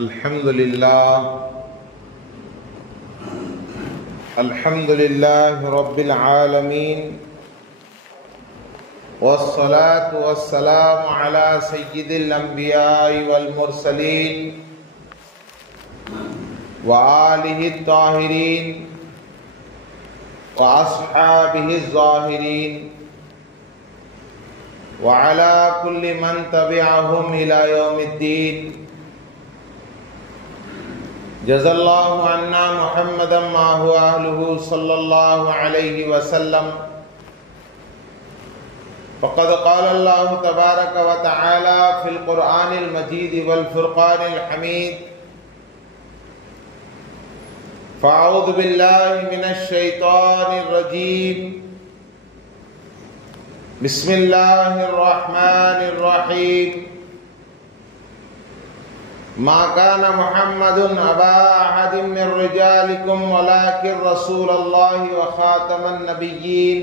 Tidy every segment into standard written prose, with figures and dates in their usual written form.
الحمد لله رب العالمين والصلاة والسلام على سيد الأنبياء والمرسلين وآله الطاهرين وأصحابه الظاهرين وعلى كل من تبعهم إلى يوم الدين. جزا الله عنا محمدا ما هو أهله صلى الله عليه وسلم. فقد قال الله تبارك وتعالى في القرآن المجيد والفرقان الحميد: فأعوذ بالله من الشيطان الرجيم. بسم الله الرحمن الرحيم. ما كان محمد أبا أحد من رجالكم ولكن رسول الله وخاتم النبيين.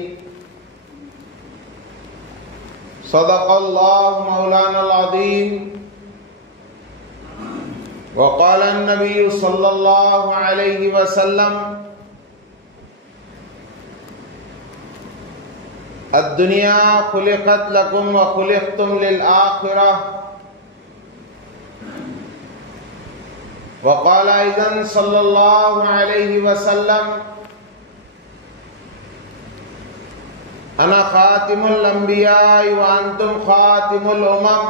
صدق الله مولانا العظيم. وقال النبي صلى الله عليه وسلم: الدنيا خلقت لكم وخلقتم للآخرة. وقال أيضا صلى الله عليه وسلم: أنا خاتم الأنبياء وأنتم خاتم الأمم.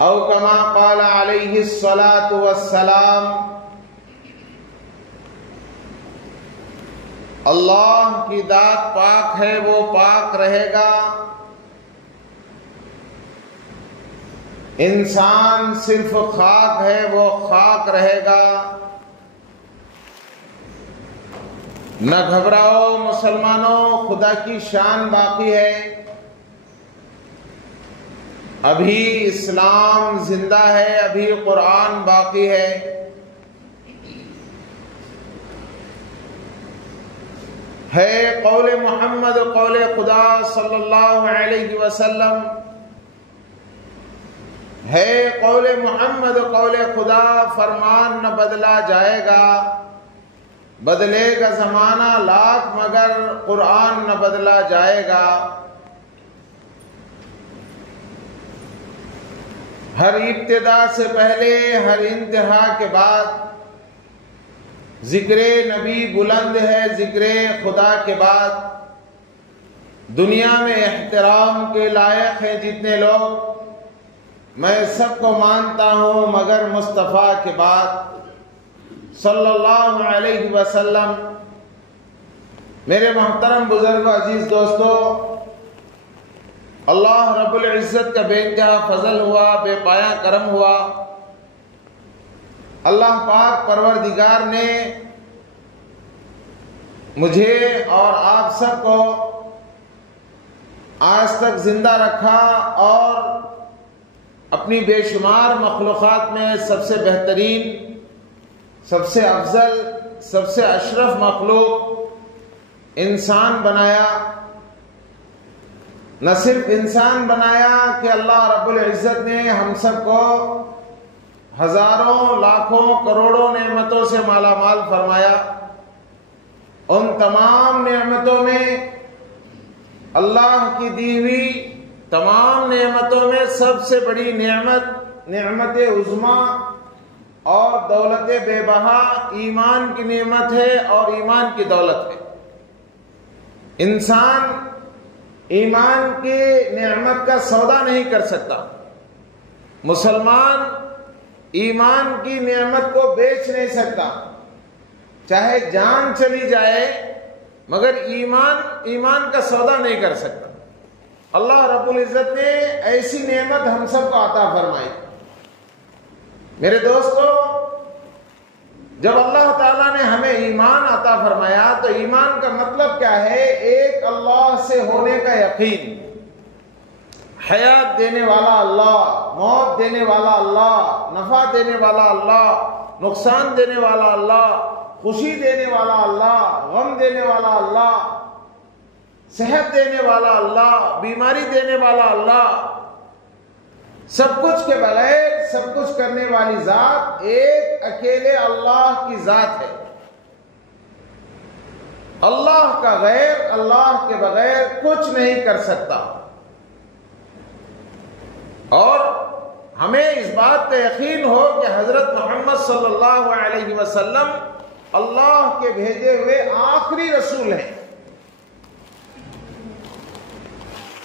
أو كما قال عليه الصلاة والسلام. اللہ کی ذات پاک ہے، وہ پاک رہے گا. انسان صرف خاک ہے، وہ خاک رہے گا. نہ گھبراؤ مسلمانوں، خدا کی شان باقی ہے. ابھی اسلام زندہ ہے، ابھی قرآن باقی ہے. ہے قول محمد قول خدا صلی اللہ علیہ وسلم. ہے قول محمد قول خدا، فرمان نہ بدلا جائے گا. بدلے گا زمانہ لاکھ مگر قرآن نہ بدلا جائے گا. ہر ابتدا سے پہلے، ہر انتہا کے بعد ذکر نبی بلند ہے. ذکر خدا کے بعد دنیا میں احترام کے لائق ہیں جتنے لوگ، میں سب کو مانتا ہوں مگر مصطفیٰ کے بعد صلی اللہ علیہ وسلم. میرے محترم بزرگ عزیز دوستو، اللہ رب العزت کا بے انتہا فضل ہوا، بے پایا کرم ہوا. اللہ پاک پروردگار نے مجھے اور آپ سب کو آج تک زندہ رکھا اور اپنی بے شمار مخلوقات میں سب سے بہترین، سب سے افضل، سب سے اشرف مخلوق انسان بنایا. نہ صرف انسان بنایا کہ اللہ رب العزت نے ہم سب کو ہزاروں لاکھوں کروڑوں نعمتوں سے مالا مال فرمایا. ان تمام نعمتوں میں اللہ کی دی ہوئی تمام نعمتوں میں سب سے بڑی نعمت عظمیٰ اور دولت بے بہا ایمان کی نعمت ہے اور ایمان کی دولت ہے. انسان ایمان کی نعمت کا سودا نہیں کر سکتا. مسلمان ایمان کی نعمت کو بیچ نہیں سکتا. چاہے جان چلی جائے مگر ایمان کا سودا نہیں کر سکتا. اللہ رب العزت نے ایسی نعمت ہم سب کو عطا فرمائی. میرے دوستو، جب اللہ تعالیٰ نے ہمیں ایمان عطا فرمایا تو ایمان کا مطلب کیا ہے؟ ایک اللہ سے ہونے کا یقین. حیات دینے والا اللہ، موت دینے والا اللہ، نفع دینے والا اللہ، نقصان دینے والا اللہ، خوشی دینے والا اللہ، غم دینے والا اللہ، صحت دینے والا اللہ، بیماری دینے والا اللہ، سب کچھ کے بغیر سب کچھ کرنے والی ذات ایک اکیلے اللہ کی ذات ہے. اللہ کا غیر اللہ کے بغیر کچھ نہیں کر سکتا. اور ہمیں اس بات کا یقین ہو کہ حضرت محمد صلی اللہ علیہ وسلم اللہ کے بھیجے ہوئے آخری رسول ہیں.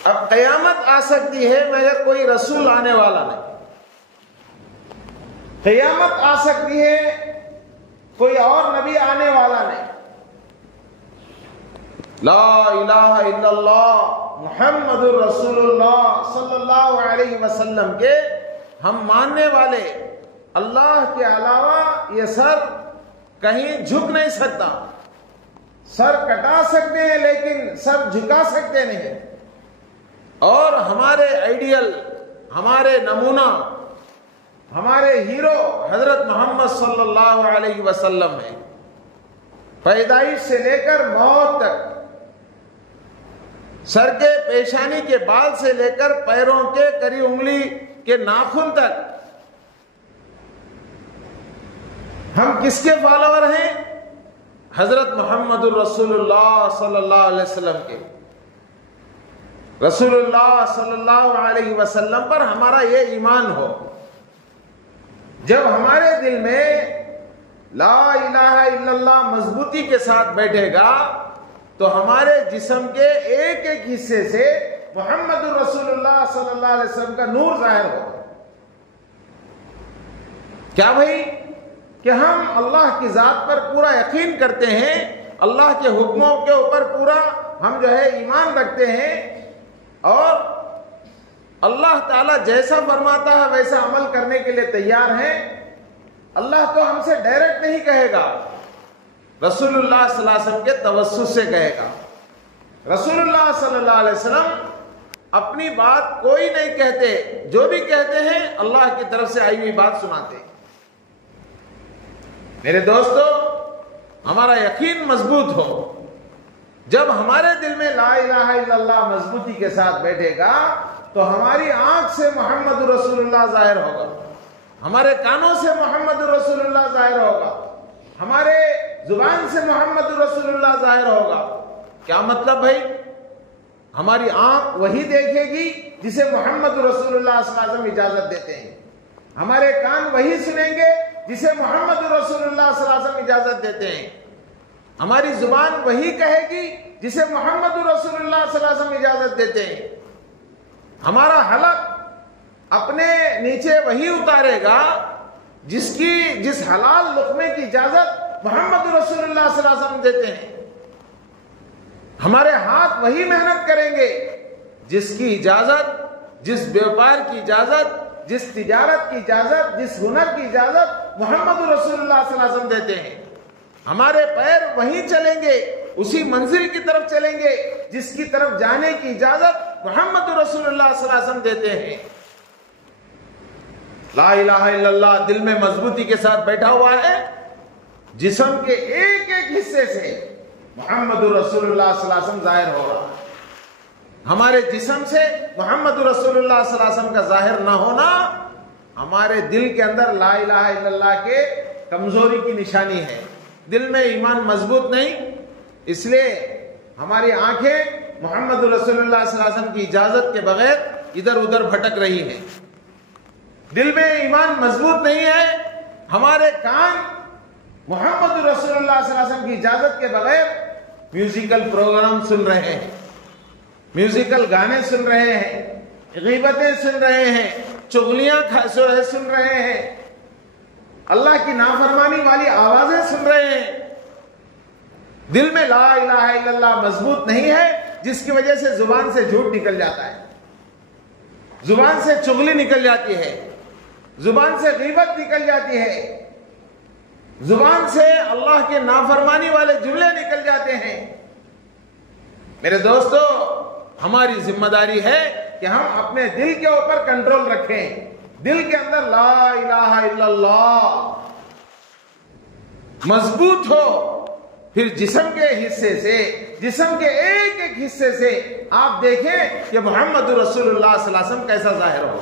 اب قیامت آ سکتی ہے مگر کوئی رسول آنے والا نہیں. قیامت آ سکتی ہے کوئی اور نبی آنے والا نہیں. لا الہ الا اللہ محمد الرسول اللہ صلی اللہ علیہ وسلم کے ہم ماننے والے اللہ کے علاوہ یہ سر کہیں جھک نہیں سکتا. سر کٹا سکتے ہیں لیکن سر جھکا سکتے نہیں. اور ہمارے آئیڈیل، ہمارے نمونہ، ہمارے ہیرو حضرت محمد صلی اللہ علیہ وسلم ہیں. پیدائش سے لے کر موت تک، سر کے پیشانی کے بال سے لے کر پیروں کے کری انگلی کے ناخن تک ہم کس کے فالوور ہیں؟ حضرت محمد الرسول اللہ صلی اللہ علیہ وسلم کے. رسول اللہ صلی اللہ علیہ وسلم پر ہمارا یہ ایمان ہو. جب ہمارے دل میں لا الہ الا اللہ مضبوطی کے ساتھ بیٹھے گا تو ہمارے جسم کے ایک ایک حصے سے محمد الرسول اللہ صلی اللہ علیہ وسلم کا نور ظاہر ہوگا. کیا بھائی کہ ہم اللہ کی ذات پر پورا یقین کرتے ہیں، اللہ کے حکموں کے اوپر پورا ہم جو ہے ایمان رکھتے ہیں، اور اللہ تعالیٰ جیسا فرماتا ہے ویسا عمل کرنے کے لیے تیار ہیں. اللہ تو ہم سے ڈائریکٹ نہیں کہے گا، رسول اللہ صلی اللہ علیہ وسلم کے توسط سے کہے گا. رسول اللہ صلی اللہ علیہ وسلم اپنی بات کوئی نہیں کہتے، جو بھی کہتے ہیں اللہ کی طرف سے آئی ہوئی بات سناتے ہیں. میرے دوستو، ہمارا یقین مضبوط ہو. جب ہمارے دل میں لا الہ الا اللہ مضبوطی کے ساتھ بیٹھے گا تو ہماری آنکھ سے محمد رسول اللہ ظاہر ہوگا، ہمارے کانوں سے محمد رسول اللہ ظاہر ہوگا، ہمارے زبان سے محمد رسول اللہ ظاہر ہوگا. کیا مطلب بھائی؟ ہماری آنکھ وہی دیکھے گی جسے محمد رسول اللہ صلی اللہ علیہ وسلم اجازت دیتے ہیں. ہمارے کان وہی سنیں گے جسے محمد رسول اللہ صلی اللہ علیہ وسلم اجازت دیتے ہیں. ہماری زبان وہی کہے گی جسے محمد رسول اللہ صلی اللہ علیہ وسلم اجازت دیتے ہیں. ہمارا حلق اپنے نیچے وہی اتارے گا جس حلال لقمے کی اجازت محمد رسول اللہ صلی اللہ علیہ وسلم دیتے ہیں. ہمارے ہاتھ وہی محنت کریں گے جس کی اجازت، جس بیوپار کی اجازت، جس تجارت کی اجازت، جس ہنر کی اجازت محمد رسول اللہ صلی اللہ علیہ وسلم دیتے ہیں. ہمارے پیر وہیں چلیں گے، اسی منزل کی طرف چلیں گے جس کی طرف جانے کی اجازت محمد رسول اللہ صلی اللہ علیہ وسلم دیتے ہیں. لا الہ الا اللہ دل میں مضبوطی کے ساتھ بیٹھا ہوا ہے، جسم کے ایک ایک حصے سے محمد رسول اللہ صلی اللہ علیہ وسلم ظاہر ہوگا. ہمارے جسم سے محمد رسول اللہ صلی اللہ علیہ وسلم کا ظاہر نہ ہونا ہمارے دل کے اندر لا الہ الا اللہ کے کمزوری کی نشانی ہے. دل میں ایمان مضبوط نہیں، اس لیے ہماری آنکھیں محمد رسول اللہ صلی اللہ علیہ وسلم کی اجازت کے بغیر ادھر ادھر بھٹک رہی ہیں. دل میں ایمان مضبوط نہیں ہے، ہمارے کان محمد رسول اللہ صلی اللہ علیہ وسلم کی اجازت کے بغیر میوزیکل پروگرام سن رہے ہیں، میوزیکل گانے سن رہے ہیں، غیبتیں سن رہے ہیں، چغلیاں سن رہے ہیں، اللہ کی نافرمانی والی آوازیں سن رہے ہیں. دل میں لا الہ الا اللہ مضبوط نہیں ہے، جس کی وجہ سے زبان سے جھوٹ نکل جاتا ہے، زبان سے چغلی نکل جاتی ہے، زبان سے غیبت نکل جاتی ہے، زبان سے اللہ کے نافرمانی والے جملے نکل جاتے ہیں. میرے دوستو، ہماری ذمہ داری ہے کہ ہم اپنے دل کے اوپر کنٹرول رکھیں. دل کے اندر لا الہ الا اللہ مضبوط ہو، پھر جسم کے حصے سے، جسم کے ایک ایک حصے سے آپ دیکھیں کہ محمد رسول اللہ صلی اللہ علیہ وسلم کیسا ظاہر ہو.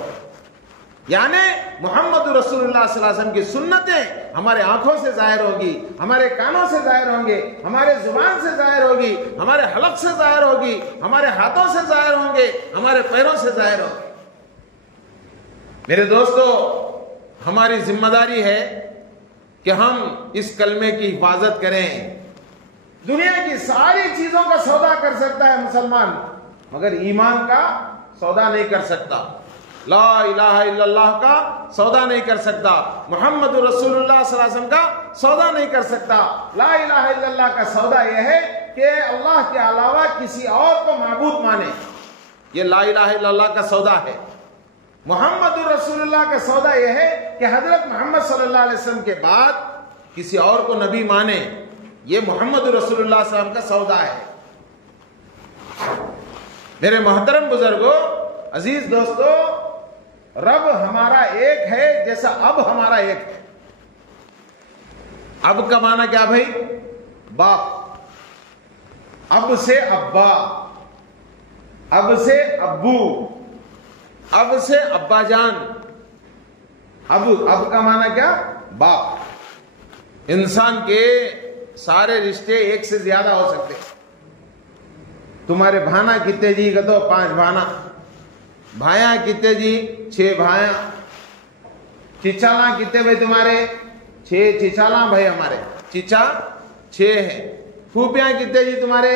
یعنی محمد رسول اللہ صلی اللہ علیہ وسلم کی سنتیں ہمارے آنکھوں سے ظاہر ہوگی، ہمارے کانوں سے ظاہر ہوں گے، ہمارے زبان سے ظاہر ہوگی، ہمارے حلق سے ظاہر ہوگی، ہمارے ہاتھوں سے ظاہر ہوں گے، ہمارے پیروں سے ظاہر ہوگی۔ میرے دوستو، ہماری ذمہ داری ہے کہ ہم اس کلمے کی حفاظت کریں۔ دنیا کی ساری چیزوں کا سودا کر سکتا ہے مسلمان، مگر ایمان کا سودا نہیں کر سکتا، لا الہ الا اللہ کا سودا نہیں کر سکتا، محمد رسول اللہ صلی اللہ علیہ وسلم کا سودا نہیں کر سکتا۔ لا الہ الا اللہ کا سودا یہ ہے کہ اللہ کے علاوہ کسی اور کو معبود مانے، یہ لا الہ الا اللہ کا سودا ہے۔ محمد رسول اللہ کا سودا یہ ہے کہ حضرت محمد صلی اللہ علیہ وسلم کے بعد کسی اور کو نبی مانے، یہ محمد رسول اللہ صلی اللہ علیہ وسلم کا سودا ہے۔ میرے محترم بزرگوں، عزیز دوستو، رب ہمارا ایک ہے جیسا اب ہمارا ایک ہے۔ اب کا معنی کیا بھائی؟ باپ، اب سے ابا، اب سے ابو، اب سے ابا جان۔ اب کا معنی کیا؟ باپ۔ انسان کے سارے رشتے ایک سے زیادہ ہو سکتے ہیں۔ تمہارے بھانا کتنے جی؟ کہ تو 5 بھانا۔ بھائیاں کتنے جی؟ 6 بھائیاں۔ چچالا کتنے بھائی تمہارے؟ 6 چچالا بھائی ہمارے، چچا 6 ہیں۔ پھوپیاں کتنے جی تمہارے؟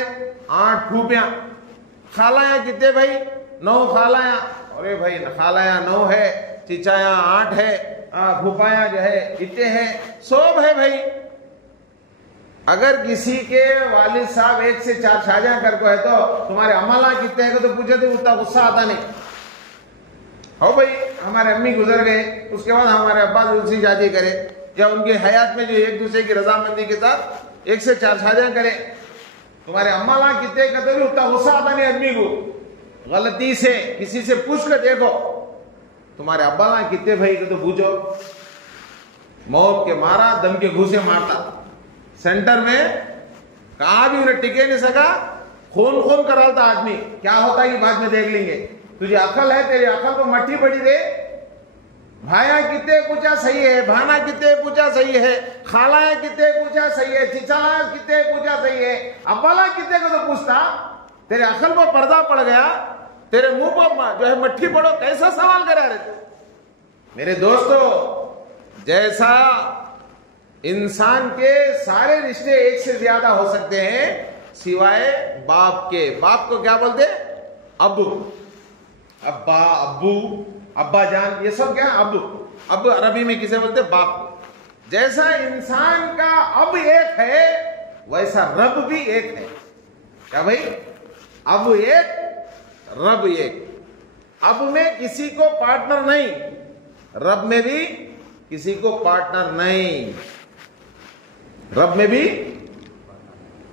8 پھوپیاں۔ خالایاں کتنے بھائی؟ 9 خالایاں۔ ارے بھائی خالایاں 9 ہے، چچایاں 8 ہے، پھوپایاں جو ہے اتنے ہیں، 100 ہے بھائی۔ اگر کسی کے والد صاحب 1 سے 4 شادیاں کر کو ہے تو تمہارے امالا کتنے ہیں تو پوچھے تو اتنا غصہ آتا نہیں ہو بھائی۔ ہمارے امی گزر گئے، اس کے بعد ہمارے ابا دوسری شادی کرے، یا ان کے حیات میں جو ایک دوسرے کی رضامندی کے ساتھ 1 سے 4 شادیاں کرے، تمہارے امالا کتنے کا تو اتنا غصہ آتا نہیں آدمی کو۔ غلطی سے کسی سے پوچھ کر دیکھو تمہارے ابالا کتنے بھائی کو تو پوچھو۔ موت کے مارا دم کے گھوسے مارتا، سینٹر میں کہاں بھی انہیں ٹکے نہیں سکا، خون خون کر رہا تھا آدمی۔ کیا ہوتا ہے یہ بعد میں دیکھ لیں گے۔ تجھے عقل ہے، تیری عقل کو مٹھی پڑی دے۔ بھائیاں کتنے پوچھا صحیح ہے، بھانا کتنے پوچھا صحیح ہے، خالایاں کتنے پوچھا صحیح ہے، چچالا کتنے پوچھا صحیح ہے، ابالا کتنے کو تو پوچھتا۔ تیرے عقل پر پردہ پڑ گیا، تیرے منہ پر جو ہے مٹھی پڑو، کیسا سوال کرا رہے تھے؟ میرے دوستو، جیسا انسان کے سارے رشتے ایک سے زیادہ ہو سکتے ہیں سوائے باپ کے۔ باپ کو کیا بولتے؟ ابو، ابا، ابو، ابا جان، یہ سب کیا؟ اب عربی میں کسے بولتے؟ باپ۔ جیسا انسان کا اب ایک ہے ویسا رب بھی ایک ہے۔ کیا بھائی؟ اب ایک، رب ایک۔ اب میں کسی کو پارٹنر نہیں، رب میں بھی کسی کو پارٹنر نہیں، رب میں بھی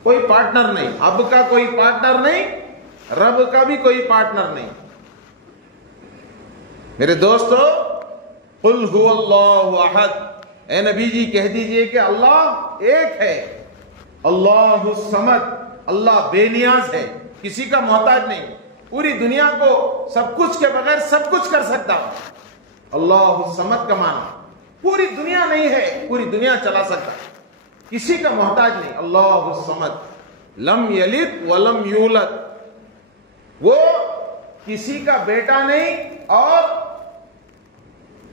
کوئی پارٹنر نہیں۔ اب کا کوئی پارٹنر نہیں، رب کا بھی کوئی پارٹنر نہیں۔ میرے دوستو، قل هو اللہ احد، اے نبی جی کہہ دیجئے کہ اللہ ایک ہے، اللہ الصمد، اللہ بے نیاز ہے، کسی کا محتاج نہیں، پوری دنیا کو سب کچھ کے بغیر سب کچھ کر سکتا۔ اللہ الصمد کا معنی پوری دنیا نہیں ہے، پوری دنیا چلا سکتا، کسی کا محتاج نہیں۔ اللہ الصمد، لم یلد ولم یولد، وہ کسی کا بیٹا نہیں اور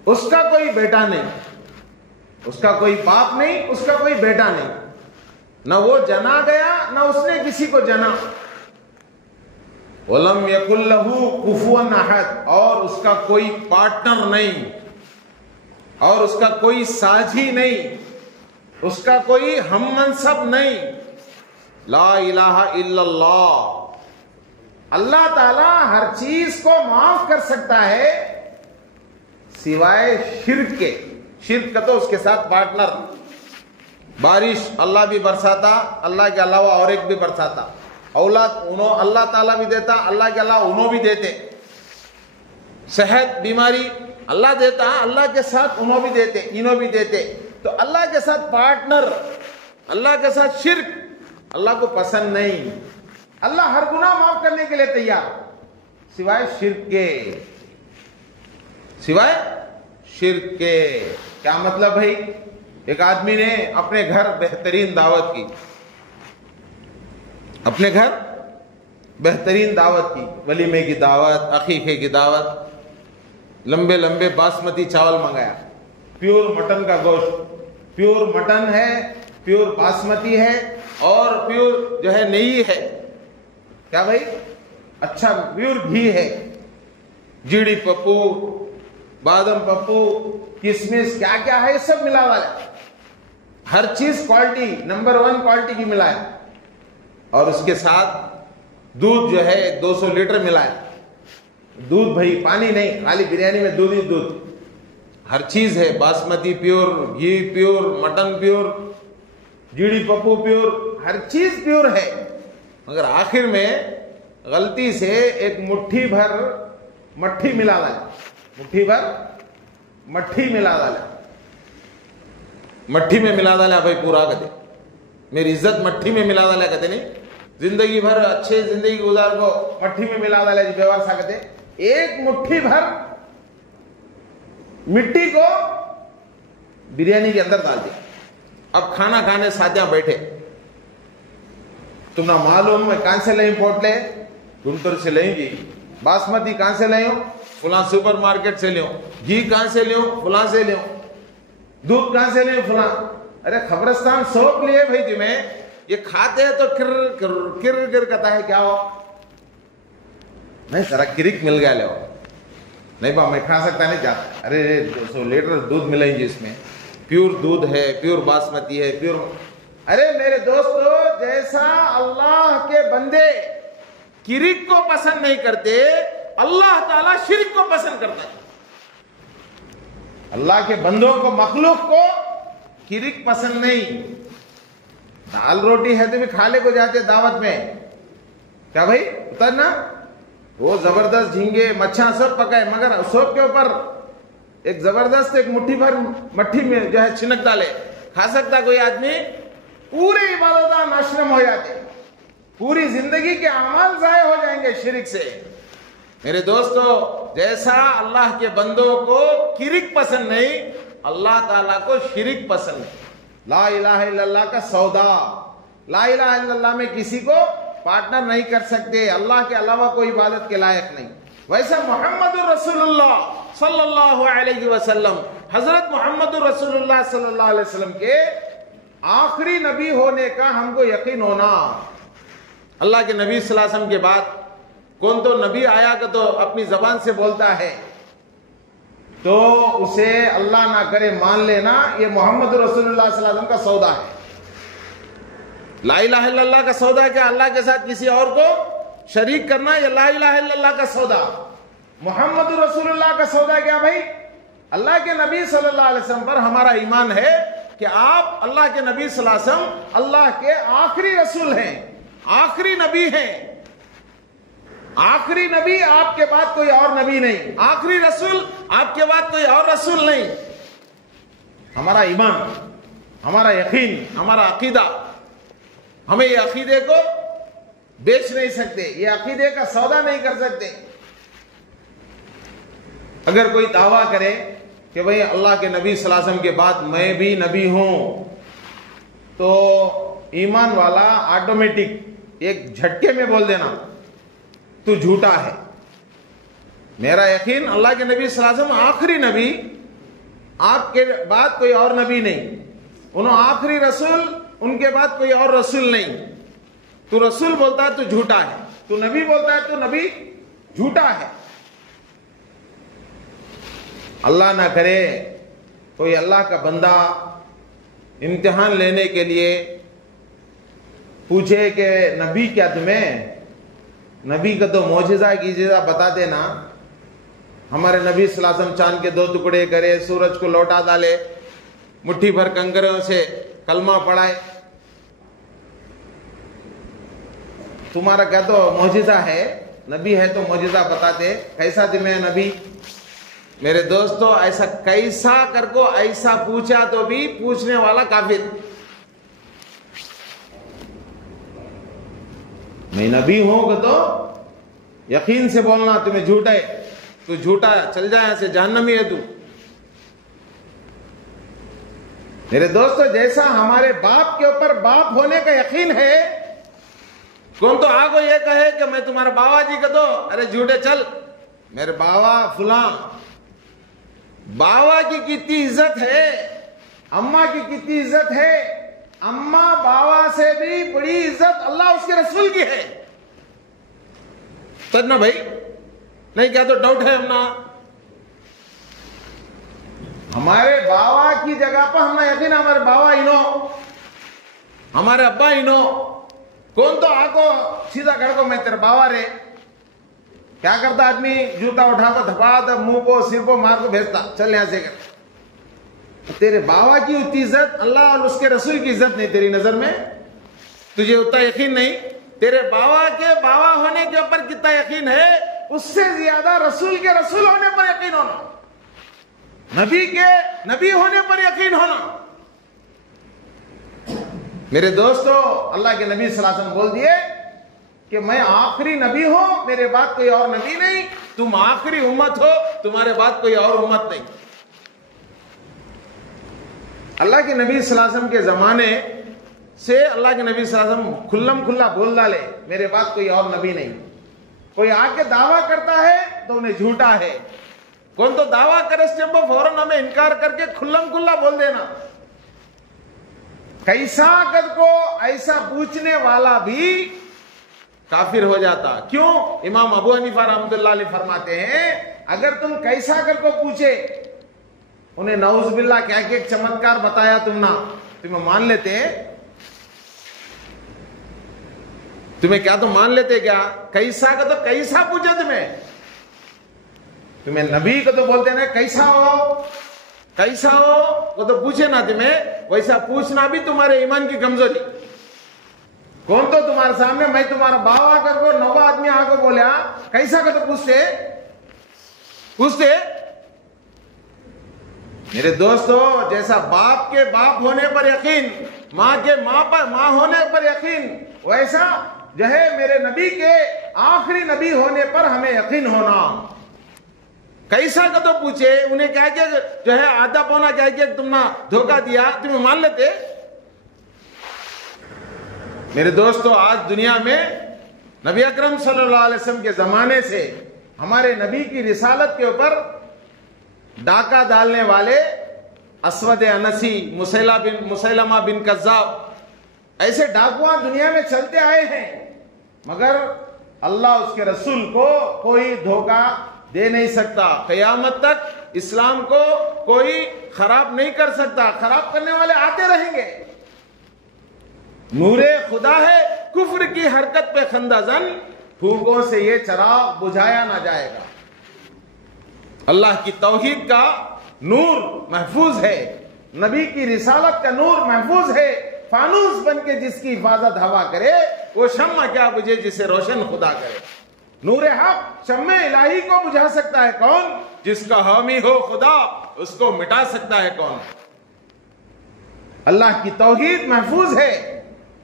اس کا کوئی بیٹا نہیں، اس کا کوئی باپ نہیں، اس کا کوئی بیٹا نہیں، نہ وہ جنا گیا نہ اس نے کسی کو جنا۔ وَلَمْ يَكُنْ لَهُ كُفُوًا أَحَدٌ، اور اس کا کوئی پارٹنر نہیں، اور اس کا کوئی ساجھی نہیں، اس کا کوئی ہم منصب نہیں۔ لا الہ الا اللہ، اللہ تعالی ہر چیز کو معاف کر سکتا ہے سوائے شرک کے۔ شرک کا تو اس کے ساتھ پارٹنر۔ بارش اللہ بھی برساتا، اللہ کے علاوہ اور ایک بھی برساتا۔ اولاد انہوں اللہ تعالیٰ بھی دیتا، اللہ کے علاوہ انہوں بھی دیتے۔ صحت بیماری اللہ دیتا، اللہ کے ساتھ انہوں بھی دیتے، انہوں بھی دیتے۔ تو اللہ کے ساتھ پارٹنر، اللہ کے ساتھ شرک اللہ کو پسند نہیں۔ اللہ ہر گناہ معاف کرنے کے لیے تیار، سوائے شرک کے، سوائے شرک کے. کیا مطلب بھائی؟ ایک آدمی نے اپنے گھر بہترین دعوت کی، اپنے گھر بہترین دعوت کی، ولیمے کی دعوت، عقیقے کی دعوت، لمبے لمبے باسمتی چاول منگایا، پیور مٹن کا گوشت، پیور مٹن ہے، پیور باسمتی ہے، اور پیور جو ہے نئی ہے. کیا بھائی؟ اچھا پیور گھی ہے، جیڑی پپو، بادم پپو، کشمش، کیا کیا ہے سب ملا والا، ہر چیز کوالٹی نمبر 1 کوالٹی کی ملایا، اور اس کے ساتھ دودھ جو ہے 200 لیٹر ملایا. دودھ بھائی پانی نہیں، خالی بریانی میں دودھ ہی دودھ، ہر چیز ہے، باسمتی پیور، گھی پیور، مٹن پیور، جیڑی پپو پیور، ہر چیز پیور ہے. مگر آخر میں غلطی سے ایک مٹھی بھر مٹھی ملا ڈالا، مٹھی بھر مٹھی ملا ڈالا، مٹھی میں ملا ڈالا بھائی پورا کہتے، میری عزت مٹھی میں ملا ڈالا کہتے نہیں، زندگی بھر اچھے زندگی گزار کو مٹھی میں ملا ڈالا جی بیوار سا کہتے. ایک مٹھی بھر مٹی کو بریانی کے اندر ڈال دیا. اب کھانا کھانے ساتھیاں بیٹھے، تم نہ معلوم میں کہاں سے لیں پوٹلے، گنٹور سے لیں گی، باسمتی کہاں سے لیں، فلاں سپر مارکیٹ سے لیں، گھی کہاں سے لیں، فلاں سے لیں، دودھ کہاں سے لیں، فلاں. ارے خبرستان سوپ لیے بھائی جی، میں یہ کھاتے ہیں تو کر کر کہتا ہے کیا ہو، نہیں ذرا کرک مل گیا لے، نہیں با میں کھا سکتا نہیں جاتا. ارے 200 لیٹر دودھ ملیں گے، اس میں پیور دودھ ہے، پیور باسمتی ہے، پیور. ارے میرے دوستو، جیسا اللہ کے بندے کرک کو پسند نہیں کرتے، اللہ تعالیٰ شرک کو پسند کرتا ہے. اللہ کے بندوں کو، مخلوق کو کرک پسند نہیں. دال روٹی ہے تو بھی کھا لے کو جاتے دعوت میں، کیا بھائی اترنا، وہ زبردست جھینگے مچھاں سب پکائے، مگر سوپ کے اوپر ایک زبردست ایک مٹھی بھر مٹھی میں جو ہے چھنک ڈالے، کھا سکتا کوئی آدمی؟ پورے عبادتاں ناشرم ہو جاتے، پوری زندگی کے اعمال ضائع ہو جائیں گے شرک سے. میرے دوستو، جیسا اللہ کے بندوں کو کرک پسند نہیں، اللہ تعالیٰ کو شرک پسند نہیں. لا الہ الا اللہ کا سودا، لا الہ الا اللہ میں کسی کو پارٹنر نہیں کر سکتے، اللہ کے علاوہ کوئی عبادت کے لائق نہیں. ویسا محمد رسول اللہ صلی اللہ علیہ وسلم، حضرت محمد رسول اللہ صلی اللہ علیہ وسلم کے آخری نبی ہونے کا ہم کو یقین ہونا. اللہ کے نبی صلی اللہ علیہ وسلم کے بعد کون تو نبی آیا کہ تو اپنی زبان سے بولتا ہے تو اسے اللہ نہ کرے مان لینا یہ محمد رسول اللہ صلی اللہ علیہ وسلم کا سودا ہے. لا الہ الا اللہ کا سودا کیا؟ اللہ کے ساتھ کسی اور کو شریک کرنا، یا لا الہ الا اللہ کا سودا؟ محمد رسول اللہ کا سودا کیا بھائی؟ اللہ کے نبی صلی اللہ علیہ وسلم پر ہمارا ایمان ہے کہ آپ اللہ کے نبی صلی اللہ علیہ وسلم اللہ کے آخری رسول ہیں، آخری نبی ہیں. آخری نبی آپ کے بعد کوئی اور نبی نہیں، آخری رسول آپ کے بعد کوئی اور رسول نہیں. ہمارا ایمان، ہمارا یقین، ہمارا عقیدہ، ہمیں یہ عقیدے کو بیچ نہیں سکتے، یہ عقیدے کا سودا نہیں کر سکتے. اگر کوئی دعویٰ کرے کہ بھئی اللہ کے نبی صلی اللہ علیہ وسلم کے بعد میں بھی نبی ہوں، تو ایمان والا آٹومیٹک ایک جھٹکے میں بول دینا تو جھوٹا ہے. میرا یقین اللہ کے نبی صلی اللہ علیہ وسلم آخری نبی، آپ کے بعد کوئی اور نبی نہیں، انہوں آخری رسول، ان کے بعد کوئی اور رسول نہیں. تو رسول بولتا ہے تو جھوٹا ہے، تو نبی بولتا ہے تو نبی جھوٹا ہے. اللہ نہ کرے کوئی اللہ کا بندہ امتحان لینے کے لیے پوچھے کہ نبی کیا تمہیں؟ نبی کا تو معجزہ کیجیے بتاتے نا. ہمارے نبی صلی اللہ علیہ وسلم چاند کے 2 ٹکڑے کرے، سورج کو لوٹا ڈالے، مٹھی بھر کنکروں سے کلمہ پڑھائے. تمہارا کیا تو معجزہ ہے؟ نبی ہے تو معجزہ بتاتے، کیسا تمہیں نبی؟ میرے دوستو، ایسا کیسا کر کو ایسا پوچھا تو بھی پوچھنے والا کافر. میں نبی ہوں کہ تو یقین سے بولنا تمہیں جھوٹ ہے، تو جھوٹا چل جائے ایسے جہنمی ہے تو. میرے دوستو جیسا ہمارے باپ کے اوپر باپ ہونے کا یقین ہے، کون تو آگو یہ کہے کہ میں تمہارا باوا جی کا تو ارے جھوٹے چل، میرے باوا فلاں، باوا کی کتنی عزت ہے، اماں کی کتنی عزت ہے، اماں باوا سے بھی بڑی عزت اللہ اس کے رسول کی ہے. تب نا بھائی نہیں کیا تو ڈاؤٹ ہے ہمنا، ہمارے باوا کی جگہ پر ہمنا یقین، ہمارے باوا انہو، ہمارے ابا انہو، کون تو آکو سیدھا کر کو میں تیرے باوا رے. کیا کرتا آدمی؟ جوتا اٹھا کو دھپا دھپ منہ کو سر کو مار کو بھیجتا، چل یہاں سے کر. تیرے باوا کی اتنی عزت اللہ اور اس کے رسول کی عزت نہیں تیری نظر میں، تجھے اتنا یقین نہیں. تیرے باوا کے باوا ہونے کے اوپر کتنا یقین ہے، اس سے زیادہ رسول کے رسول ہونے پر یقین ہونا، نبی کے نبی ہونے پر یقین ہونا. میرے دوستو اللہ کے نبی صلی اللہ علیہ وسلم بول دیے کہ میں آخری نبی ہوں، میرے بعد کوئی اور نبی نہیں، تم آخری امت ہو، تمہارے بعد کوئی اور امت نہیں. اللہ کے نبی صلی اللہ علیہ وسلم کے زمانے سے اللہ کے نبی صلی اللہ علیہ وسلم کھلم کھلا بول ڈالے میرے بعد کوئی اور نبی نہیں. کوئی آ کے دعویٰ کرتا ہے تو انہیں جھوٹا ہے، کون تو دعویٰ کرے اس جب فوراً ہمیں انکار کر کے کھلم کھلا بول دینا. کیسا قد کو ایسا پوچھنے والا بھی کافر ہو جاتا. کیوں؟ امام ابو حنیفہ رحمۃ اللہ علیہ فرماتے ہیں اگر تم کیسا قد کو پوچھے، انہیں نعوذ باللہ کیا کہ ایک چمتکار بتایا تم نہ، تمہیں مان لیتے، تمہیں کیا تو مان لیتے کیا؟ کیسا کا تو کیسا پوچھے تمہیں نبی کو تو بولتے نا کیسا ہو، کیسا ہو وہ تو پوچھے نا تمہیں، ویسا پوچھنا بھی تمہارے ایمان کی کمزوری. کون تو تمہارے سامنے میں تمہارا باوا کر کو 9 آدمی آ کو بولیا کیسا کا تو پوچھتے. میرے دوستو جیسا باپ کے باپ ہونے پر یقین، ماں کے ماں ہونے پر یقین، ویسا جو ہے میرے نبی کے آخری نبی ہونے پر ہمیں یقین ہونا. کیسا کا تو پوچھے، انہیں کیا کہ جو ہے آدھا پونا کیا کہ تم نے دھوکہ دیا، تمہیں مان لیتے. میرے دوستو آج دنیا میں نبی اکرم صلی اللہ علیہ وسلم کے زمانے سے ہمارے نبی کی رسالت کے اوپر ڈاکہ ڈالنے والے اسود انسی، مسیلمہ بن کذاب، ایسے ڈاکواں دنیا میں چلتے آئے ہیں، مگر اللہ اس کے رسول کو کوئی دھوکہ دے نہیں سکتا. قیامت تک اسلام کو کوئی خراب نہیں کر سکتا، خراب کرنے والے آتے رہیں گے. نور خدا ہے، کفر کی حرکت پہ خندہ زن، پھوکوں سے یہ چراغ بجھایا نہ جائے گا. اللہ کی توحید کا نور محفوظ ہے، نبی کی رسالت کا نور محفوظ ہے. فانوس بن کے جس کی حفاظت ہوا کرے وہ شمع کیا بجھے جسے روشن خدا کرے. نور حق شمع الہی کو بجھا سکتا ہے کون؟ جس کا حامی ہو خدا، اس کو مٹا سکتا ہے کون؟ اللہ کی توحید محفوظ ہے،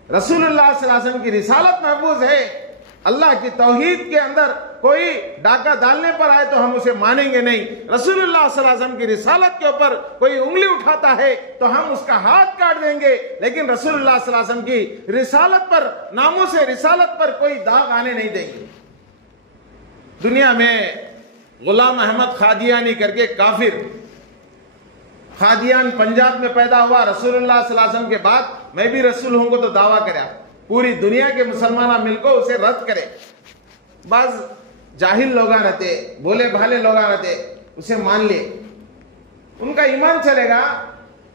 رسول اللہ صلی اللہ علیہ وسلم کی رسالت محفوظ ہے. اللہ کی توحید کے اندر کوئی ڈاکہ ڈالنے پر آئے تو ہم اسے مانیں گے نہیں. رسول اللہ صلی اللہ علیہ وسلم کی رسالت کے اوپر کوئی انگلی اٹھاتا ہے تو ہم اس کا ہاتھ کاٹ دیں گے، لیکن رسول اللہ صلی اللہ علیہ وسلم کی رسالت پر، ناموس رسالت پر کوئی داغ آنے نہیں دیں گے. دنیا میں غلام احمد قادیانی کر کے کافر، قادیان پنجاب میں پیدا ہوا، رسول اللہ صلی اللہ علیہ وسلم کے بعد میں بھی رسول ہوں گا تو دعویٰ کرا، پوری دنیا کے مسلمان مل کو اسے رد کرے. بعض جاہل لوگ رہتے، بولے بھالے لوگ رہتے، اسے مان لیے، ان کا ایمان چلے گا،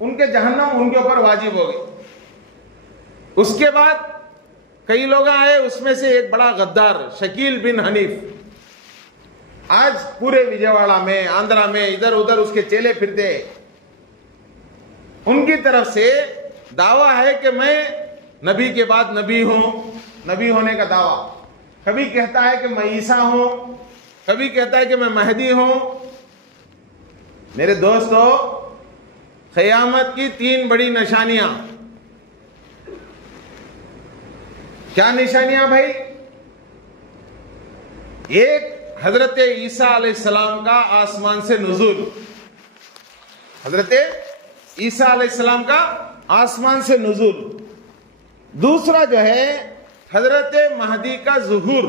ان کے جہنم ان کے اوپر واجب ہوگی. اس کے بعد کئی لوگ آئے، اس میں سے ایک بڑا غدار شکیل بن حنیف، آج پورے وجےواڑا میں، آندھرا میں ادھر ادھر اس کے چیلے پھرتے. ان کی طرف سے دعویٰ ہے کہ میں نبی کے بعد نبی ہوں، نبی ہونے کا دعویٰ. کبھی کہتا ہے کہ میں عیسیٰ ہوں، کبھی کہتا ہے کہ میں مہدی ہوں. میرے دوستو قیامت کی 3 بڑی نشانیاں. کیا نشانیاں بھائی؟ ایک حضرت عیسیٰ علیہ السلام کا آسمان سے نزول. حضرت عیسیٰ علیہ السلام کا آسمان سے نزول. دوسرا جو ہے حضرت مہدی کا ظہور.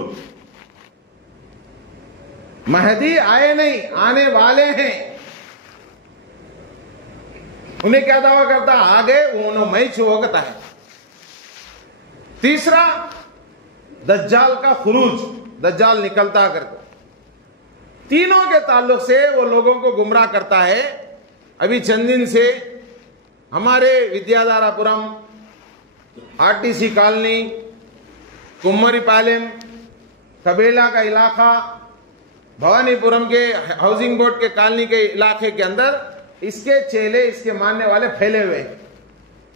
مہدی آئے نہیں، آنے والے ہیں. انہیں کیا دعویٰ کرتا؟ آگے انہوں میں چھوکتا ہے. تیسرا دجال کا خروج، دجال نکلتا کر کے. تینوں کے تعلق سے وہ لوگوں کو گمراہ کرتا ہے. ابھی چند دن سے ہمارے ودیادھارا پورم، RTC کالونی، کمری پالم، کبیلا کا علاقہ، بھوانی پورم کے ہاؤسنگ بورڈ کے کالونی کے علاقے کے اندر اس کے چیلے، اس کے ماننے والے پھیلے ہوئے.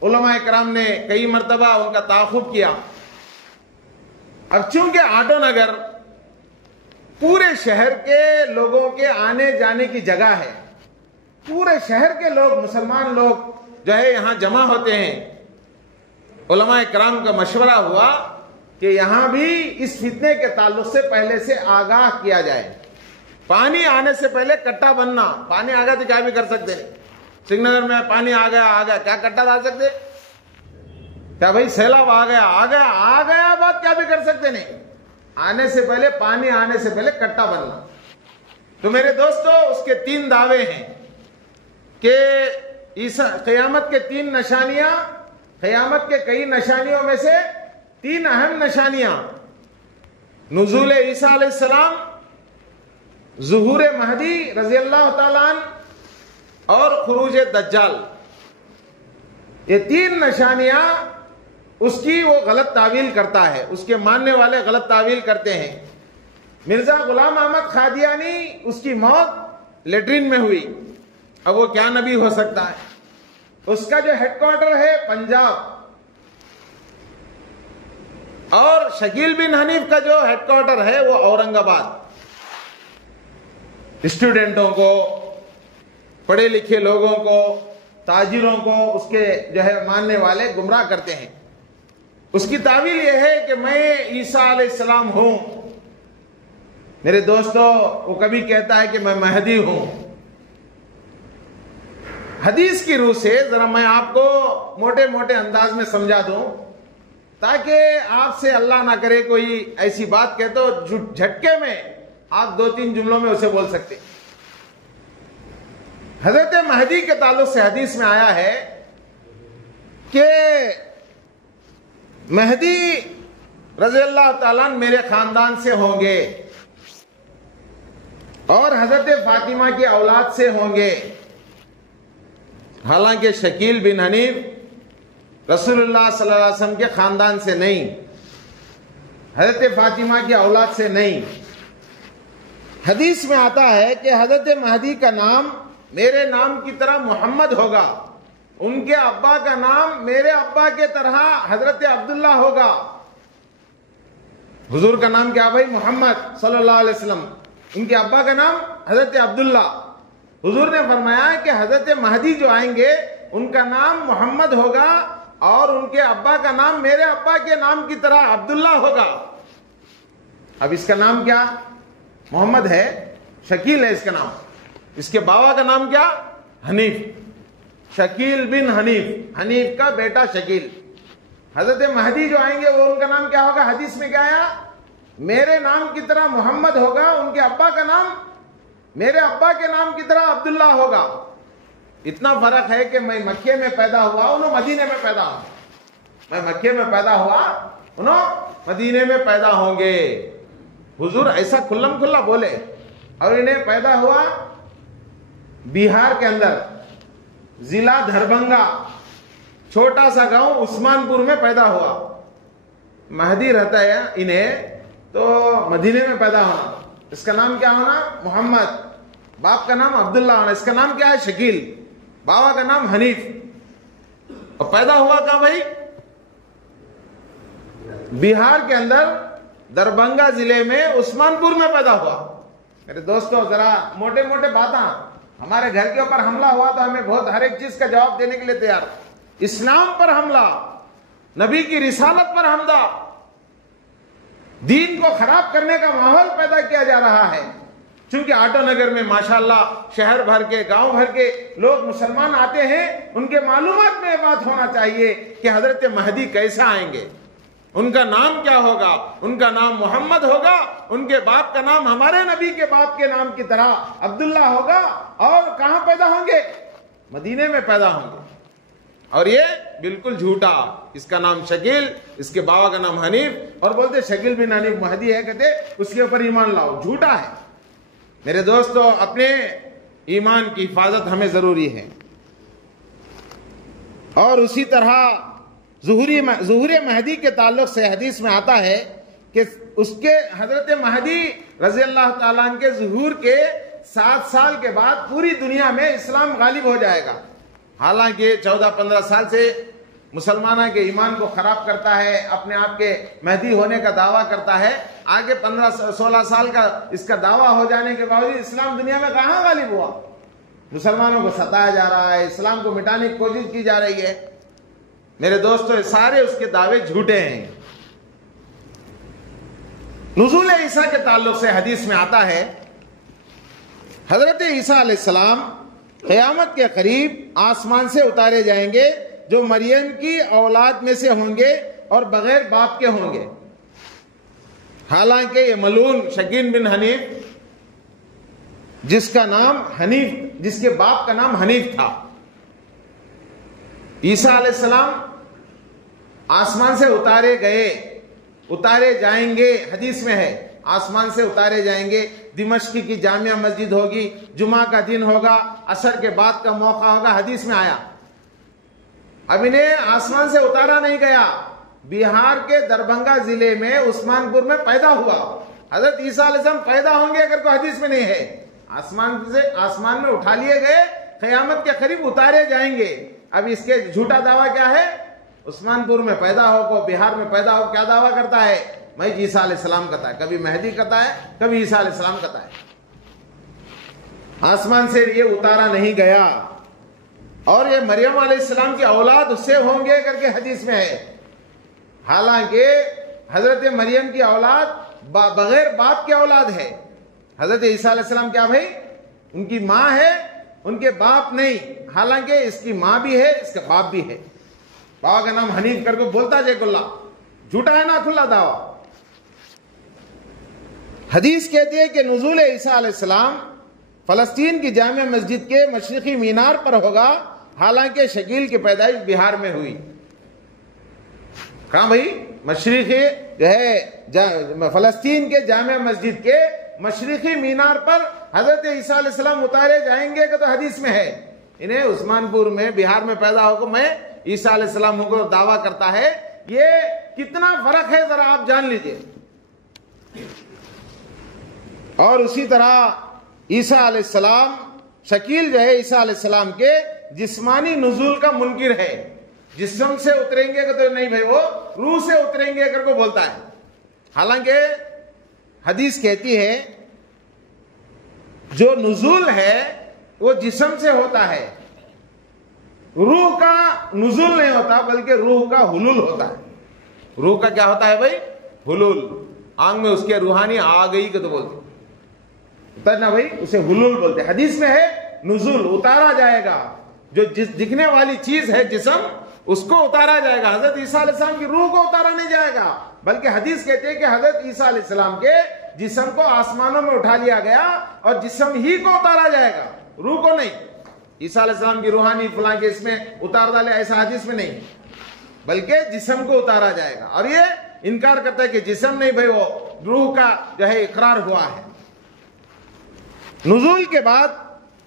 علماء کرام نے کئی مرتبہ ان کا تعاقب کیا. اب چونکہ آٹو نگر پورے شہر کے لوگوں کے آنے جانے کی جگہ ہے، پورے شہر کے لوگ، مسلمان لوگ جو ہے یہاں جمع ہوتے ہیں. علماء کرام کا مشورہ ہوا کہ یہاں بھی اس فتنے کے تعلق سے پہلے سے آگاہ کیا جائے. پانی آنے سے پہلے کٹا بننا. پانی آ گیا تو کیا بھی کر سکتے نہیں. سری نگر میں پانی آ گیا کیا کٹا ڈال سکتے؟ کیا بھائی سیلاب آ گیا بات کیا بھی کر سکتے نہیں. آنے سے پہلے، پانی آنے سے پہلے کٹا بننا. تو میرے دوستو اس کے 3 دعوے ہیں کہ قیامت کے 3 نشانیاں، قیامت کے کئی نشانیوں میں سے 3 اہم نشانیاں: نزول عیسیٰ علیہ السلام، ظہور مہدی رضی اللہ تعالیٰ عنہ، اور خروج دجال. یہ 3 نشانیاں اس کی وہ غلط تعویل کرتا ہے، اس کے ماننے والے غلط تعویل کرتے ہیں. مرزا غلام احمد قادیانی، اس کی موت لیٹرین میں ہوئی. اب وہ کیا نبی ہو سکتا ہے؟ اس کا جو ہیڈ کوارٹر ہے پنجاب، اور شکیل بن حنیف کا جو ہیڈ کوارٹر ہے وہ اورنگ آباد. اسٹوڈنٹوں کو، پڑھے لکھے لوگوں کو، تاجروں کو اس کے جو ہے ماننے والے گمراہ کرتے ہیں. اس کی تعویل یہ ہے کہ میں عیسیٰ علیہ السلام ہوں. میرے دوستو وہ کبھی کہتا ہے کہ میں مہدی ہوں. حدیث کی روح سے ذرا میں آپ کو موٹے موٹے انداز میں سمجھا دوں تاکہ آپ سے اللہ نہ کرے کوئی ایسی بات کہے تو جھٹکے میں آپ 2-3 جملوں میں اسے بول سکتے. حضرت مہدی کے تعلق سے حدیث میں آیا ہے کہ مہدی رضی اللہ تعالیٰ میرے خاندان سے ہوں گے اور حضرت فاطمہ کی اولاد سے ہوں گے. حالانکہ شکیل بن حنیف رسول اللہ صلی اللہ علیہ وسلم کے خاندان سے نہیں، حضرت فاطمہ کی اولاد سے نہیں. حدیث میں آتا ہے کہ حضرت مہدی کا نام میرے نام کی طرح محمد ہوگا، ان کے ابا کا نام میرے ابا کے طرح حضرت عبداللہ ہوگا. حضور کا نام کیا بھائی؟ محمد صلی اللہ علیہ وسلم. ان کے ابا کا نام حضرت عبداللہ. حضور نے فرمایا کہ حضرت مہدی جو آئیں گے ان کا نام محمد ہوگا اور ان کے ابا کا نام میرے ابا کے نام کی طرح عبداللہ ہوگا. اب اس کا نام کیا؟ محمد ہے، شکیل ہے اس کا نام. اس کے بابا کا نام کیا؟ حنیف. شکیل بن حنیف، حنیف کا بیٹا شکیل. حضرت مہدی جو آئیں گے وہ ان کا نام کیا ہوگا؟ حدیث میں کیا آیا؟ میرے نام کی طرح محمد ہوگا، ان کے ابا کا نام میرے ابا کے نام کی طرح عبداللہ ہوگا. اتنا فرق ہے کہ میں مکے میں پیدا ہوا، انہوں مدینے میں پیدا ہوں. میں مکے میں پیدا ہوا، انہوں مدینے میں پیدا ہوں گے. حضور ایسا کھلم کھلا بولے. اور انہیں پیدا ہوا بہار کے اندر، ضلع دھربھنگا، چھوٹا سا گاؤں عثمان پور میں پیدا ہوا. مہدی رہتا ہے انہیں تو مدینے میں پیدا ہونا. اس کا نام کیا ہونا؟ محمد. باپ کا نام عبداللہ ہونا. اس کا نام کیا ہے؟ شکیل. بابا کا نام حنیف. اور پیدا ہوا کہاں بھائی؟ بہار کے اندر دربھنگا ضلع میں عثمان پور میں پیدا ہوا. میرے دوستو ذرا موٹے موٹے باتاں. ہمارے گھر کے اوپر حملہ ہوا تو ہمیں بہت ہر ایک چیز کا جواب دینے کے لیے تیار. اسلام پر حملہ، نبی کی رسالت پر حملہ، دین کو خراب کرنے کا ماحول پیدا کیا جا رہا ہے. چونکہ آٹو نگر میں ماشاءاللہ شہر بھر کے گاؤں بھر کے لوگ مسلمان آتے ہیں، ان کے معلومات میں یہ بات ہونا چاہیے کہ حضرت مہدی کیسا آئیں گے، ان کا نام کیا ہوگا، ان کا نام محمد ہوگا، ان کے باپ کا نام ہمارے نبی کے باپ کے نام کی طرح عبداللہ ہوگا، اور کہاں پیدا ہوں گے؟ مدینے میں پیدا ہوں گے۔ اور یہ بالکل جھوٹا، اس کا نام شکیل، اس کے بابا کا نام حنیف، اور بولتے شکیل بن حنیف مہدی ہے، کہتے اس کے اوپر ایمان لاؤ، جھوٹا ہے۔ میرے دوستو، اپنے ایمان کی حفاظت ہمیں ضروری ہے۔ اور اسی طرح ظہور مہدی کے تعلق سے حدیث میں آتا ہے کہ اس کے حضرت مہدی رضی اللہ تعالیٰ عنہ کے ظہور کے 7 سال کے بعد پوری دنیا میں اسلام غالب ہو جائے گا۔ حالانکہ 14-15 سال سے مسلمانوں کے ایمان کو خراب کرتا ہے، اپنے آپ کے مہدی ہونے کا دعویٰ کرتا ہے، آگے 15-16 سال کا اس کا دعویٰ ہو جانے کے باوجود اسلام دنیا میں کہاں غالب ہوا؟ مسلمانوں کو ستایا جا رہا ہے، اسلام کو مٹانے کی کوشش کی جا رہی ہے۔ میرے دوستو، یہ سارے اس کے دعوے جھوٹے ہیں۔ نزول عیسیٰ کے تعلق سے حدیث میں آتا ہے، حضرت عیسیٰ علیہ السلام قیامت کے قریب آسمان سے اتارے جائیں گے، جو مریم کی اولاد میں سے ہوں گے اور بغیر باپ کے ہوں گے۔ حالانکہ یہ ملعون شکیل بن حنیف، جس کا نام حنیف، جس کے باپ کا نام حنیف تھا، عیسیٰ علیہ السلام آسمان سے اتارے جائیں گے، حدیث میں ہے آسمان سے اتارے جائیں گے۔ دمشق کی جامع مسجد ہوگی، جمعہ کا دن ہوگا، عصر کے بعد کا موقع ہوگا، حدیث میں آیا۔ اب انہیں آسمان سے اتارا نہیں گیا، بہار کے دربھنگا ضلع میں عثمان پور میں پیدا ہوا۔ حضرت عیسیٰ علیہ السلام پیدا ہوں گے اگر کوئی حدیث میں نہیں ہے، آسمان میں اٹھا لیے گئے، قیامت کے قریب اتارے جائیں گے۔ اب اس کے جھوٹا دعویٰ کیا ہے؟ عثمان پور میں پیدا ہو کو، بہار میں پیدا ہو، کیا دعویٰ کرتا ہے؟ میں عیسیٰ علیہ السلام کہتا ہے، کبھی مہدی کہتا ہے، کبھی عیسیٰ علیہ السلام کہتا ہے۔ آسمان سے یہ اتارا نہیں گیا، اور یہ مریم علیہ السلام کی اولاد اس سے ہوں گے کر کے حدیث میں ہے۔ حالانکہ حضرت مریم کی اولاد بغیر باپ کی اولاد ہے۔ حضرت عیسیٰ علیہ السلام کیا بھائی؟ ان کی ماں ہے، ان کے باپ نہیں۔ حالانکہ اس کی ماں بھی ہے، اس کا باپ بھی ہے۔ بابا کا نام حنیف کر کے بولتا جے اللہ، جھوٹا ہے نا کھلا دعویٰ۔ حدیث کہتی ہے کہ نزول عیسیٰ علیہ السلام فلسطین کی جامع مسجد کے مشرقی مینار پر ہوگا، حالانکہ شکیل کی پیدائش بہار میں ہوئی۔ کہاں بھائی؟ مشرقی جو ہے فلسطین کے جامع مسجد کے مشرقی مینار پر حضرت عیسیٰ علیہ السلام اتارے جائیں گے کہ تو حدیث میں ہے۔ انہیں عثمان پور میں بہار میں پیدا ہو کر میں عیسیٰ علیہ السلام کو دعویٰ کرتا ہے۔ یہ کتنا فرق ہے ذرا آپ جان لیجئے۔ اور اسی طرح عیسیٰ علیہ السلام، شکیل جو ہے عیسیٰ علیہ السلام کے جسمانی نزول کا منکر ہے۔ جسم سے اتریں گے کہ تو نہیں بھائی، وہ روح سے اتریں گے کر کو بولتا ہے۔ حالانکہ حدیث کہتی ہے جو نزول ہے وہ جسم سے ہوتا ہے، روح کا نزول نہیں ہوتا بلکہ روح کا حلول ہوتا ہے۔ روح کا کیا ہوتا ہے بھائی؟ حلول۔ آنکھ میں اس کے روحانی آ گئی کہ تو بولتے اترنا بھائی، اسے حلول بولتے۔ حدیث میں ہے نزول، اتارا جائے گا۔ جو دکھنے والی چیز ہے جسم، اس کو اتارا جائے گا۔ حضرت عیسیٰ علیہ السلام کی روح کو اتارا نہیں جائے گا، بلکہ حدیث کہتے ہیں کہ حضرت عیسیٰ علیہ السلام کے جسم کو آسمانوں میں اٹھا لیا گیا اور جسم ہی کو اتارا جائے گا، روح کو نہیں۔ عیسیٰ علیہ السلام کی روحانی فلاں کے اس میں اتار ڈالے، ایسا حدیث میں نہیں، بلکہ جسم کو اتارا جائے گا۔ اور یہ انکار کرتا ہے کہ جسم نہیں بھائی، وہ روح کا جو ہے اقرار ہوا ہے۔ نزول کے بعد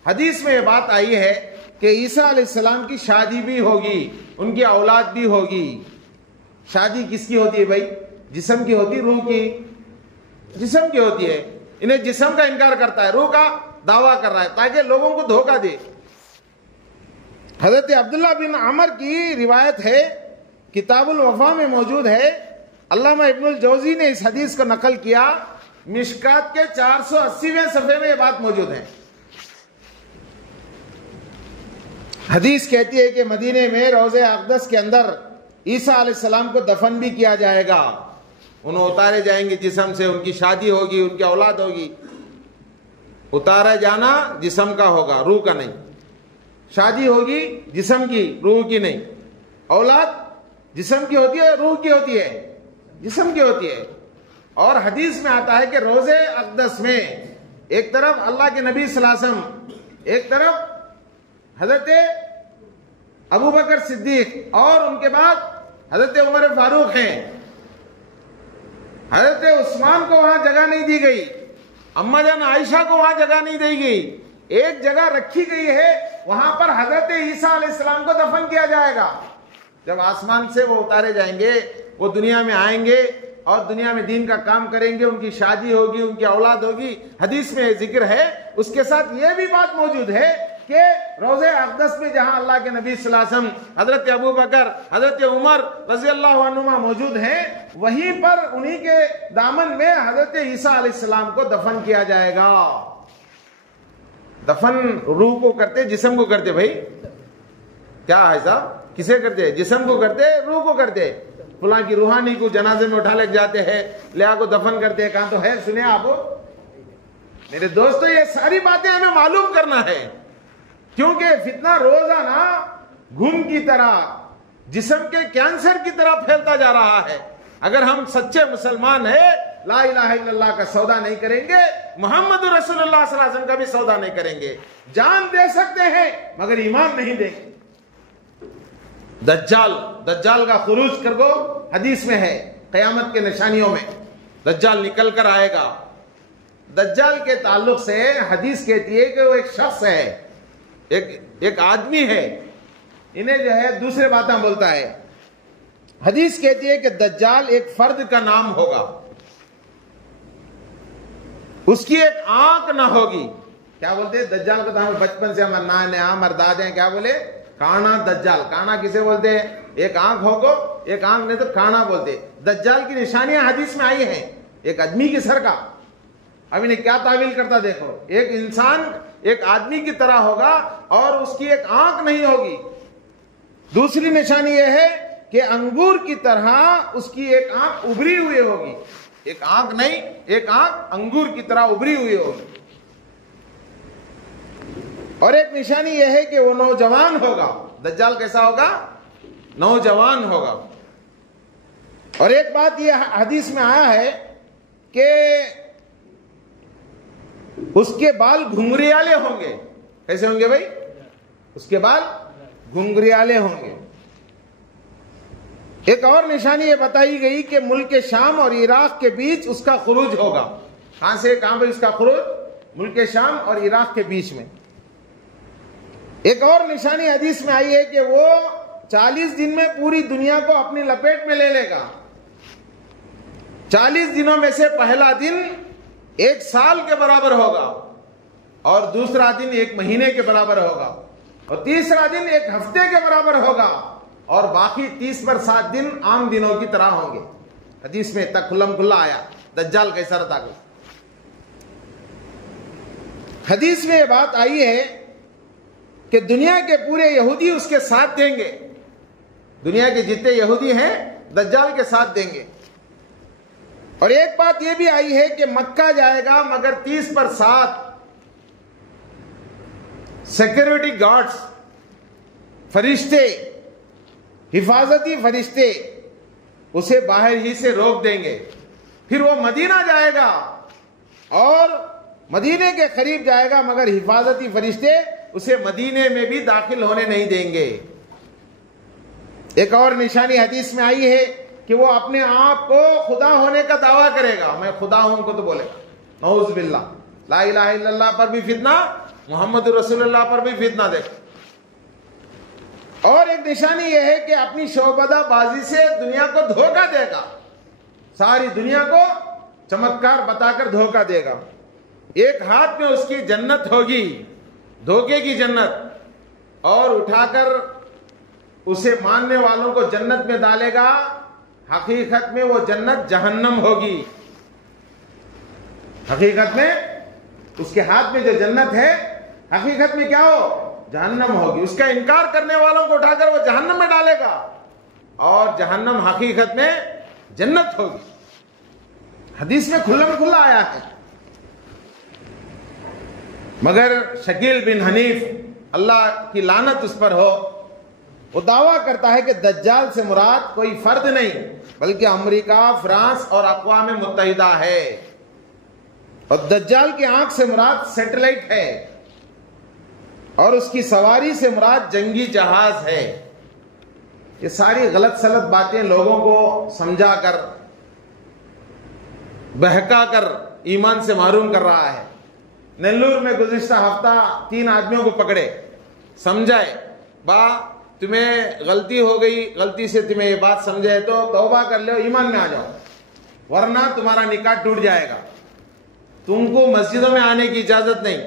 حدیث میں یہ بات آئی ہے کہ عیسیٰ علیہ السلام کی شادی بھی ہوگی، ان کی اولاد بھی ہوگی۔ شادی کس کی ہوتی ہے بھائی؟ جسم کی ہوتی، روح کی؟ جسم کی ہوتی ہے۔ انہیں جسم کا انکار کرتا ہے، روح کا دعویٰ کر رہا ہے تاکہ لوگوں کو دھوکہ دے۔ حضرت عبداللہ بن عمر کی روایت ہے، کتاب الوفا میں موجود ہے۔ علامہ ابن الجوزی نے اس حدیث کو نقل کیا، مشکات کے 480ویں صفحے میں یہ بات موجود ہے۔ حدیث کہتی ہے کہ مدینے میں روضہ اقدس کے اندر عیسیٰ علیہ السلام کو دفن بھی کیا جائے گا، انہیں اتارے جائیں گے جسم سے، ان کی شادی ہوگی، ان کی اولاد ہوگی۔ اتارا جانا جسم کا ہوگا، روح کا نہیں. شادی ہوگی جسم کی، روح کی نہیں. اولاد جسم کی ہوتی ہے، روح کی ہوتی ہے، جسم کی ہوتی ہے. اور حدیث میں آتا ہے کہ روض اقدس میں ایک طرف اللہ کے نبی صلی اللہ علیہ وسلم، ایک طرف حضرت ابو بکر صدیق، اور ان کے بعد حضرت عمر فاروق ہیں. حضرت عثمان کو وہاں جگہ نہیں دی گئی، اما جان عائشہ کو وہاں جگہ نہیں دی گئی. ایک جگہ رکھی گئی ہے، وہاں پر حضرت عیسیٰ علیہ السلام کو دفن کیا جائے گا. جب آسمان سے وہ اتارے جائیں گے، وہ دنیا میں آئیں گے اور دنیا میں دین کا کام کریں گے، ان کی شادی ہوگی، ان کی اولاد ہوگی. حدیث میں ذکر ہے. اس کے ساتھ یہ بھی بات موجود ہے کہ روضہ اقدس میں جہاں اللہ کے نبی صلی اللہ علیہ وسلم، حضرت ابو بکر، حضرت عمر رضی اللہ عنہما موجود ہیں، وہیں پر انہی کے دامن میں حضرت عیسیٰ علیہ السلام کو دفن کیا جائے گا. دفن روح کو کرتے، جسم کو کرتے؟ بھائی کیا ہے صاحب؟ کسے کرتے؟ جسم کو کرتے، روح کو کرتے. فلاں کی روحانی کو جنازے میں اٹھا لے جاتے ہیں، لیا کو دفن کرتے ہیں. کہاں تو ہے، سنیں آپ میرے دوستو. یہ ساری باتیں ہمیں معلوم کرنا ہے، کیونکہ فتنہ روزانہ گھن کی طرح، جسم کے کینسر کی طرح پھیلتا جا رہا ہے. اگر ہم سچے مسلمان ہیں، لا الہ الا اللہ کا سودا نہیں کریں گے، محمد رسول اللہ صلی اللہ علیہ وسلم کا بھی سودا نہیں کریں گے. جان دے سکتے ہیں مگر ایمان نہیں دیں گے. دجال کا خروج کر گو حدیث میں ہے، قیامت کے نشانیوں میں دجال نکل کر آئے گا. دجال کے تعلق سے حدیث کہتی ہے کہ وہ ایک شخص ہے، ایک آدمی ہے، انہیں جو ہے دوسرے باتیں بولتا ہے. حدیث کہتی ہے کہ دجال ایک فرد کا نام ہوگا، اس کی ایک آنکھ نہ ہوگی. کیا بولتے ہیں دجال کو؟ تو ہم بچپن سے ہم ہمارے دادے ہیں کیا بولے؟ کانا. دجال کانا کسے بولتے ہیں؟ ایک آنکھ ہوگا، ایک آنکھ نہیں تو کانا بولتے. دجال کی نشانیاں حدیث میں آئی ہیں، ایک آدمی کے سر کا. اب انہیں کیا تعویل کرتا دیکھو. ایک انسان ایک آدمی کی طرح ہوگا اور اس کی ایک آنکھ نہیں ہوگی. دوسری نشانی یہ ہے کہ انگور کی طرح اس کی ایک آنکھ ابری ہوئی ہوگی. ایک آنکھ نہیں، ایک آنکھ انگور کی طرح ابری ہوئی ہوگی. اور ایک نشانی یہ ہے کہ وہ نوجوان ہوگا. دجال کیسا ہوگا؟ نوجوان ہوگا. اور ایک بات یہ حدیث میں آیا ہے کہ اس کے بال گھنگریالے ہوں گے. کیسے ہوں گے بھائی؟ اس کے بال گھنگریالے ہوں گے. ایک اور نشانی یہ بتائی گئی کہ ملک شام اور عراق کے بیچ اس کا خروج ہوگا. کہاں سے کہاں پہ اس کا خروج؟ ملک شام اور عراق کے بیچ میں. ایک اور نشانی حدیث میں آئی ہے کہ وہ 40 دن میں پوری دنیا کو اپنی لپیٹ میں لے لے گا. 40 دنوں میں سے پہلا دن 1 سال کے برابر ہوگا، اور دوسرا دن 1 مہینے کے برابر ہوگا، اور تیسرا دن 1 ہفتے کے برابر ہوگا، اور باقی 30 پر 7 دن عام دنوں کی طرح ہوں گے. حدیث میں تک کھلم کھلا آیا دجال کیسا رہتا. حدیث میں یہ بات آئی ہے کہ دنیا کے پورے یہودی اس کے ساتھ دیں گے. دنیا کے جتنے یہودی ہیں دجال کے ساتھ دیں گے. اور ایک بات یہ بھی آئی ہے کہ مکہ جائے گا مگر 30 پر 7 سیکورٹی گارڈز، فرشتے، حفاظتی فرشتے اسے باہر ہی سے روک دیں گے. پھر وہ مدینہ جائے گا اور مدینے کے قریب جائے گا مگر حفاظتی فرشتے اسے مدینے میں بھی داخل ہونے نہیں دیں گے. ایک اور نشانی حدیث میں آئی ہے کہ وہ اپنے آپ کو خدا ہونے کا دعویٰ کرے گا. میں خدا ہوں کو تو بولے گا. نعوذ باللہ. لا الہ الا اللہ پر بھی فتنہ، محمد رسول اللہ پر بھی فتنہ. دیکھو. اور ایک نشانی یہ ہے کہ اپنی شعبدہ بازی سے دنیا کو دھوکہ دے گا. ساری دنیا کو چمتکار بتا کر دھوکہ دے گا. ایک ہاتھ میں اس کی جنت ہوگی، دھوکے کی جنت، اور اٹھا کر اسے ماننے والوں کو جنت میں ڈالے گا. حقیقت میں وہ جنت جہنم ہوگی. حقیقت میں اس کے ہاتھ میں جو جنت ہے حقیقت میں کیا ہو؟ جہنم ہوگی. اس کا انکار کرنے والوں کو اٹھا کر وہ جہنم میں ڈالے گا، اور جہنم حقیقت میں جنت ہوگی. حدیث میں کھلم کھلا آیا ہے. مگر شکیل بن حنیف اللہ کی لعنت اس پر ہو، وہ دعویٰ کرتا ہے کہ دجال سے مراد کوئی فرد نہیں بلکہ امریکہ، فرانس اور اقوام متحدہ ہے، اور دجال کی آنکھ سے مراد سیٹلائٹ ہے، اور اس کی سواری سے مراد جنگی جہاز ہے۔ یہ ساری غلط سلط باتیں لوگوں کو سمجھا کر، بہکا کر ایمان سے محروم کر رہا ہے۔ نیلور میں گزشتہ ہفتہ 3 آدمیوں کو پکڑے، سمجھائے، تمہیں غلطی ہو گئی، غلطی سے تمہیں یہ بات سمجھے تو توبہ کر لو، ایمان میں آ جاؤ، ورنہ تمہارا نکاح ٹوٹ جائے گا، تم کو مسجدوں میں آنے کی اجازت نہیں۔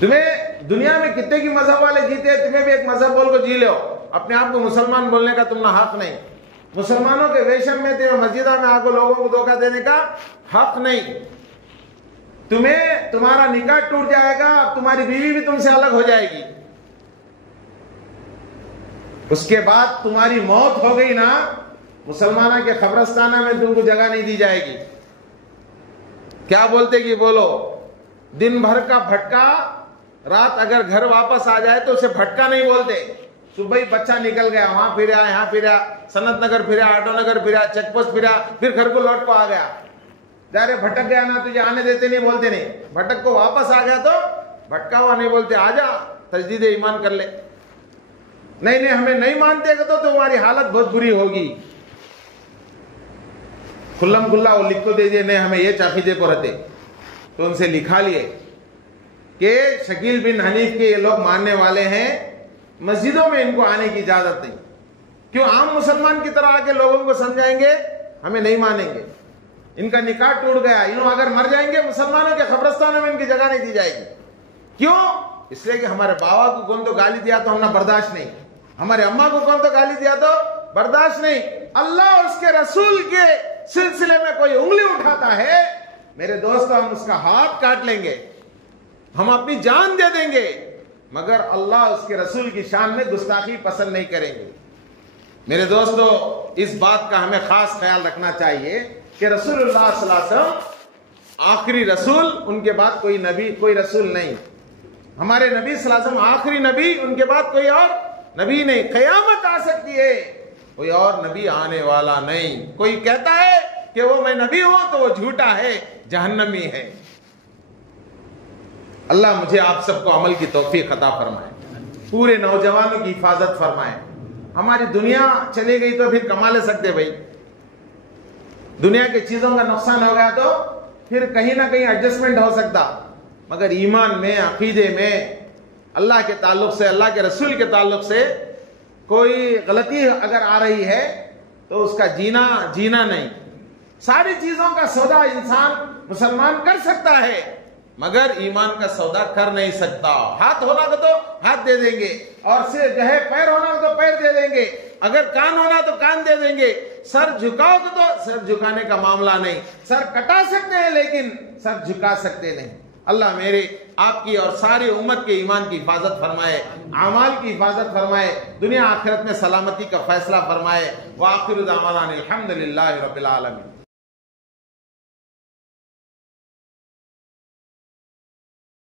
تمہیں دنیا میں کتنے کی مذہب والے جیتے، تمہیں بھی ایک مذہب بول کو جی لو، اپنے آپ کو مسلمان بولنے کا تمہیں حق نہیں۔ مسلمانوں کے ویشم میں تمہیں مسجدوں میں آ کو لوگوں کو دھوکہ دینے کا حق نہیں۔ تمہیں تمہارا نکاح ٹوٹ جائے گا، اب تمہاری بیوی بھی تم سے الگ ہو جائے گی، اس کے بعد تمہاری موت ہو گئی نا، مسلمانوں کے قبرستانہ میں تم کو جگہ نہیں دی جائے گی۔ کیا بولتے کہ بولو، دن بھر کا بھٹکا رات اگر گھر واپس آ جائے تو اسے بھٹکا نہیں بولتے۔ صبح ہی بچہ نکل گیا، وہاں پھرا، یہاں پھرا، سنت نگر پھرا، آٹو نگر پھرا، چیک پوسٹ پھرا، پھر گھر کو لوٹ کو آ گیا، جا رہے بھٹک گیا نا، تجھے آنے دیتے نہیں، بولتے نہیں۔ بھٹک کو واپس آ گیا تو بھٹکا ہوا نہیں بولتے، آ جا تجدید ایمان کر لے۔ نہیں ہمیں نہیں مانتے کہ تو تمہاری حالت بہت بری ہوگی۔ کھلم کھلا وہ لکھ کو دے دیے، نہیں ہمیں یہ چاقیدے کو رہتے، تو ان سے لکھا لیے کہ شکیل بن حنیف کے یہ لوگ ماننے والے ہیں، مسجدوں میں ان کو آنے کی اجازت نہیں۔ کیوں عام مسلمان کی طرح آ کے لوگوں کو سمجھائیں گے ہمیں نہیں مانیں گے، ان کا نکاح ٹوٹ گیا، انہوں اگر مر جائیں گے مسلمانوں کے قبرستانوں میں ان کی جگہ نہیں دی جائے گی۔ کیوں؟ اس لیے کہ ہمارے بابا کو کون تو گالی دیا تو ہم نے برداشت نہیں، ہمارے اماں کو کون تو گالی دیا تو برداشت نہیں۔ اللہ اور اس کے رسول کے سلسلے میں کوئی انگلی اٹھاتا ہے میرے دوستو، ہم اس کا ہاتھ کاٹ لیں گے، ہم اپنی جان دے دیں گے، مگر اللہ اس کے رسول کی شان میں گستاخی پسند نہیں کریں گے۔ میرے دوستو، اس بات کا ہمیں خاص خیال رکھنا چاہیے کہ رسول اللہ صلی اللہ علیہ وسلم آخری رسول، ان کے بعد کوئی نبی، کوئی رسول نہیں۔ ہمارے نبی صلی اللہ علیہ وسلم آخری نبی، ان کے بعد کوئی اور نبی نہیں۔ قیامت آ سکتی ہے، کوئی اور نبی آنے والا نہیں۔ کوئی کہتا ہے کہ وہ میں نبی ہوں تو وہ جھوٹا ہے، جہنمی ہے۔ اللہ مجھے آپ سب کو عمل کی توفیق عطا فرمائے، پورے نوجوانوں کی حفاظت فرمائے۔ ہماری دنیا چلی گئی تو پھر کما لے سکتے بھائی، دنیا کی چیزوں کا نقصان ہو گیا تو پھر کہیں نہ کہیں ایڈجسٹمنٹ ہو سکتا، مگر ایمان میں، عقیدے میں، اللہ کے تعلق سے، اللہ کے رسول کے تعلق سے کوئی غلطی اگر آ رہی ہے تو اس کا جینا نہیں۔ ساری چیزوں کا سودا انسان مسلمان کر سکتا ہے، مگر ایمان کا سودا کر نہیں سکتا۔ ہاتھ ہونا تو ہاتھ دے دیں گے، اور سے جو ہے پیر ہونا تو پیر دے دیں گے، اگر کان ہونا تو کان دے دیں گے، سر جھکاؤ تو سر جھکانے کا معاملہ نہیں۔ سر کٹا سکتے ہیں لیکن سر جھکا سکتے نہیں۔ اللہ میرے آپ کی اور ساری امت کے ایمان کی حفاظت فرمائے، اعمال کی حفاظت فرمائے، دنیا آخرت میں سلامتی کا فیصلہ فرمائے۔ وآخر دعوانا الحمدللہ رب العالمین۔